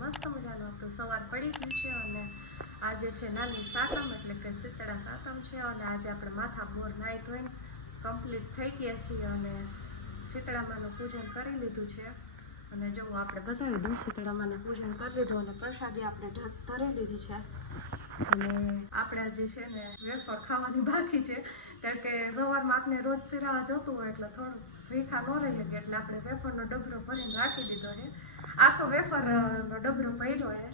મસ્ત મજાનું આપણું સવાર પડી ગયું છે અને આજે છે નાની સાતમ એટલે કે શીતળા સાતમ છે અને આજે આપણે માથા બોર નાહી ધોઈને કમ્પ્લીટ થઈ ગયા છીએ અને શીતળામાનું પૂજન કરી લીધું છે અને જો આપણે બતાવી દઉં શીતળામાનું પૂજન કરી લીધું અને પ્રસાદી આપણે ધરી લીધી છે અને આપણે જે છે ને વેફર ખાવાની બાકી છે કારણ કે સવારમાં આપણે રોજ સિરાવા જતું હોય એટલે થોડું ભીખા ન રહી શકે એટલે આપણે વેફરનો ડબરો ભરીને રાખી દીધો છે આખો વેફરનો ડબરો ભર્યો છે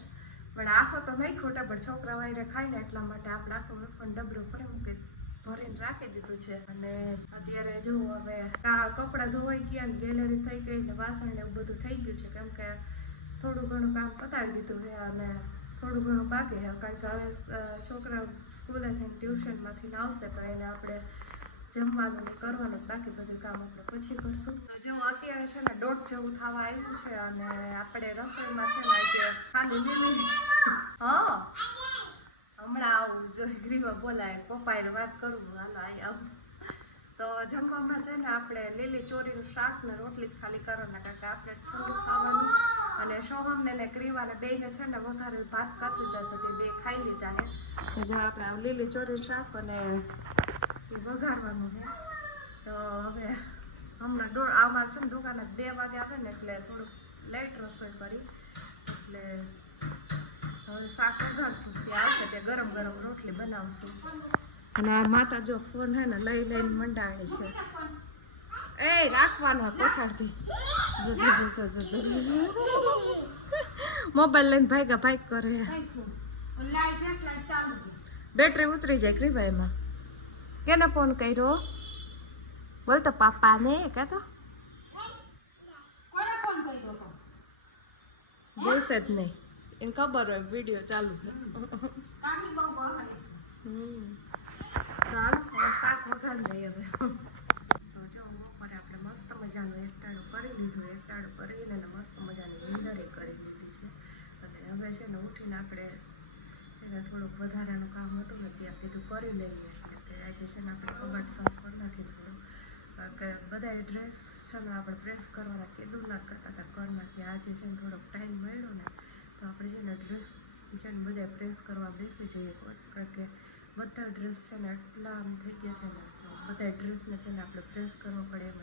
પણ આખો તો નહીં ખોટા પણ છોકરા વાયરે ખાય ને એટલા માટે આપણે આખો વેફરનો ડબરો ભરીને રાખી દીધું છે અને અત્યારે જો હવે કપડાં ધોવાઈ ગયા ને ગેલેરી થઈ ગઈ ને વાસણ ને એવું બધું થઈ ગયું છે કેમ કે થોડું ઘણું કામ પતાવી દીધું છે અને થોડું ઘણું બાકી છે કારણ કે હવે છોકરા સ્કૂલે થઈને ટ્યુશનમાંથી આવશે તો એને આપણે જમવાનું ને કરવાનું બાકી બધું કામ આપણે પછી કરશું જો અત્યારે છે ને 1:30 જેવું થવા આવ્યું છે અને આપણે રસોઈમાં છે ને આજે ખાલી લીલી હમણાં આવું જો ગ્રીવા બોલાય પપ્પાએ વાત કરું હાલો આવું તો જમવામાં છે ને આપણે લીલી ચોરીનું શાક ને રોટલી જ ખાલી કરવાના કારણ કે આપણે ઠંડુ ખાવાનું અને સોહમને ને ગ્રીવાને બેને છે ને વઘારે ભાત કરી દીધા તો તે બે ખાઈ લીધા છે જો આપણે લીલી ચોરીનું શાક અને એ વઘારવાનું છે તો હવે હમણાં અમારે છે ને દુકાને 2 વાગે આવે ને એટલે થોડુંક લેટ રસોઈ કરી એટલે હવે શાક વઘારશું તે આવશે તે ગરમ ગરમ રોટલી બનાવશું અને આ માતા જો ફોન હે ને લઈને મંડાણી છે એ રાખવાનો પછાડથી મોબાઈલ લઈને ભાગ કરે બેટરી ઉતરી જાય ક્રીવા એમાં કેને ફોન કર્યો બોલ તો પાપાને કહેતો કોને ફોન કર્યો તો બોલશે જ નહીં એને ખબર હોય વિડીયો ચાલુ છે કાકી બહુ બહાર ચાલો શાક વઘાર લઈએ હવે તો જો બપોરે આપણે મસ્ત મજાનું એકટાણું કરી લીધું એકટાણું કરીને મસ્ત મજાની નીંદરે કરી લીધી છે અને હવે છે ને ઉઠીને આપણે એને થોડુંક વધારાનું કામ હતું ને ત્યાં કીધું કરી લઈએ કે આજે છે ને આપણે કબાટ સાફ કરી નાખીએ થોડું કે બધા ડ્રેસ છે ને આપણે પ્રેસ કરવાના કીધું ના કરતા હતા કરી નાખીએ આજે છે ને થોડોક ટાઈમ મળ્યો ને તો આપણે છે ને ડ્રેસ છે ને બધા પ્રેસ કરવા બેસી જઈએ કારણ કે બધા ડ્રેસ છે ને એટલા આમ થઈ ગયા છે ને બધા ડ્રેસને છે ને આપણે પ્રેસ કરવા પડે એમ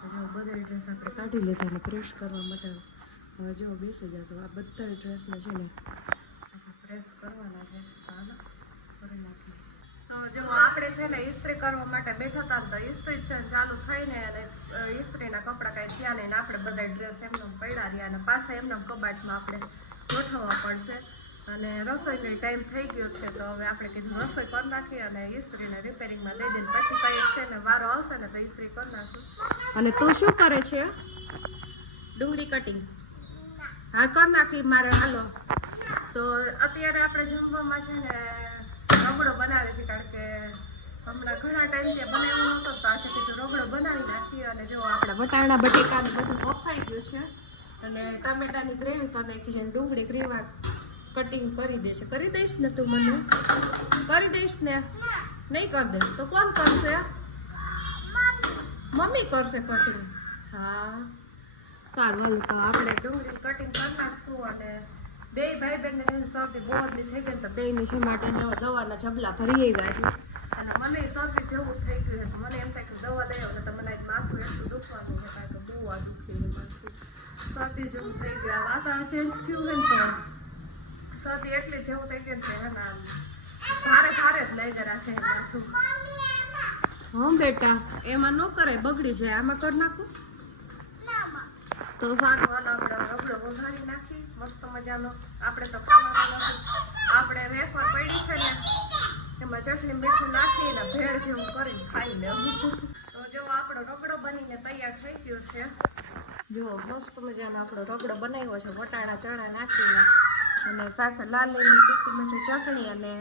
છે જો બધા ડ્રેસ આપણે કાઢી લીધા અને પ્રેસ કરવા માટે હવે જો બેસી જશો આ બધા ડ્રેસને છે ને આપણે પ્રેસ કરવાના છે ચાલો કરી નાખીએ તો જો આપણે છે ને ઇસ્ત્રી કરવા માટે બેઠા હતા તો ઇસ્ત્રી છે ચાલુ થઈને અને ઇસ્ત્રીના કપડાં કાંઈ થયા નહીં આપણે બધા ડ્રેસ એમને પડ્યા રહ્યા અને પાછા એમને કબાટમાં આપણે ગોઠવવા પડશે અને રસોઈનો ટાઈમ થઈ ગયો છે તો હવે આપણે કીધું રસોઈ કરી નાખીએ અને ઇસ્ત્રીને રિપેરિંગમાં દઈ દઈને પછી કંઈ છે ને વારો આવશે ને તો ઇસ્ત્રી કરી નાખશું અને તું શું કરે છે ડુંગળી કટિંગ હા કરી નાખી મારે હાલો તો અત્યારે આપણે જમવામાં છે ને રગડો બનાવે છે કારણ કે હમણાં ઘણા ટાઈમથી બનાવ્યો નહોતો તો આજે કીધું રગડો બનાવી નાખીએ અને જો આપણે વટાણા બટેકાને બધું બફાઈ ગયું છે અને ટામેટાની ગ્રેવી કરી નાખી છે ડુંગળી ગ્રેવા કટિંગ કરી દેશે કરી દઈશ ને તું મને કરી દઈશ ને નહીં કરી દે તો કોણ કરશે મમ્મી કરશે કટિંગ હા સારું તો આપણે ડુંગળી કટિંગ કરી નાખશું અને બે ભાઈ બહેનને છે શરદી બહુ જ થઈ ગઈ તો બેની છે માટે દવાના જબલા ભરી આવ્યા અને મને શરદી જેવું થઈ ગયું છે મને એમ થાય કે દવા લઈ આવો તો મને માથું એટલું દુખવાનું છે કારણ કે બહુ આ દુખી શરદી જેવું થઈ ગયું વાતાવરણ ચેન્જ થયું હોય ને તો શરદી એટલી જેવું થઈ ગયું છે ને ભારે ભારે જ લઈને રાખે માથું હા બેટા એમાં ન કરાય બગડી જાય આમાં કરી નાખું તો સારું હાલ આપણે રગડો વઘારી નાખી મસ્ત મજાનો આપણે તો ખાવાનું નથી આપણે વેફર પડી છે ને એમાં ચટણી મીઠું નાખીને ભેળ જેવું કરીને ખાઈ લેવું તો જો આપણો રગડો બનીને તૈયાર થઈ ગયો છે જો મસ્ત મજાનો આપણો રગડો બનાવ્યો છે વટાણા ચણા નાખીને અને સાથે લાલ લીલી તીખી મીઠી ચટણી અને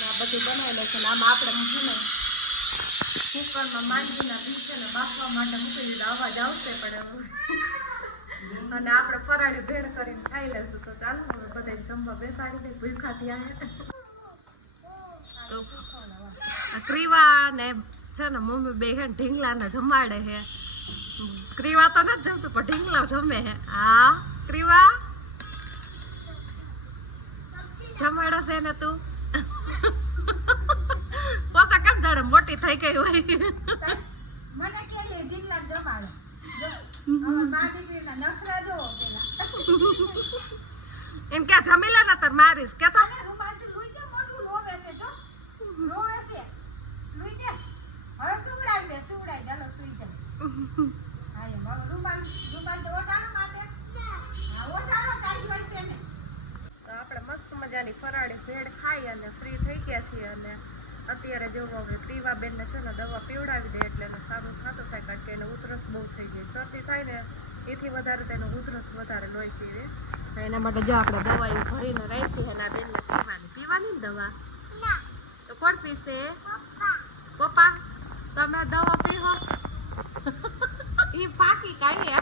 આ બધું બનાવી લઈશું અને આમાં આપણે છે ને કુકરમાં માંડવીના બીજ છે ને બાફવા માટે મૂકી દીધા અવાજ આવશે પણ અને આપણે ફરાળી ભેળ કરીને ખાઈ લઈશું તો ચાલો હવે બધાને જમવા બેસાડી દઈ ભૂખા થયા તો ક્રીવા ને છે ને મમ્મી બે હે ઢીંગલાને જમાડે હે ક્રીવા તો નથી જમતું પણ ઢીંગલા જમે હે હા ક્રીવા જમાડે છે ને તું પોતા કેમ જાણે મોટી થઈ ગઈ હોય મને કે ઢીકલા જમાડો જો હવે મા દીકરીના નખરા જો પેલા એમ કે જમીલા ના તાર મારીશ કે તો આને રૂમાલ લૂઈ દે મોઢું રોવે છે જો રોવે છે લૂઈ દે હવે સુવડાવી ચાલો સુઈ જા હા એમ હવે રૂમાલ તો ઓટાણો માથે હા ઓટાણો કાઢી હોય છે ને તો આપણે મસ્ત મજાની ફરાળી ભેળ ખાઈ અને ફ્રી થઈ ગયા છીએ અને અત્યારે જો હવે ટીવાબેનને છે ને દવા પીવડાવી દે એટલે એને સારું થતું થાય કારણ કે એને ઉધરસ બહુ થઈ જાય શરદી થાય ને એથી વધારે તેનો ઉધરસ વધારે લોહી પીવે એના માટે જો આપણે દવા એ ભરીને રાખી અને આ બેનને પીવાની ને દવા તો કોણ પીશે પપ્પા તમે દવા પીવો એ પાકી કાંઈ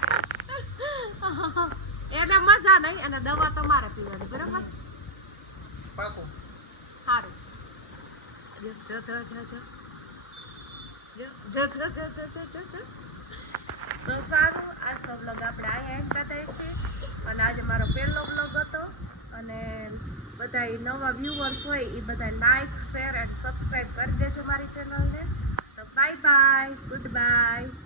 એટલે મજા નહીં અને દવા તમારે પીવાની બરાબર પાકું સારું તો સારું આજનો બ્લોગ આપણે અહીંયા એન્ડ કરતા છીએ અને આજે મારો પહેલો બ્લોગ હતો અને બધા નવા વ્યુઅર્સ હોય એ બધા લાઈક શેર એન્ડ સબસ્ક્રાઈબ કરી દેજો મારી ચેનલને તો બાય બાય ગુડ બાય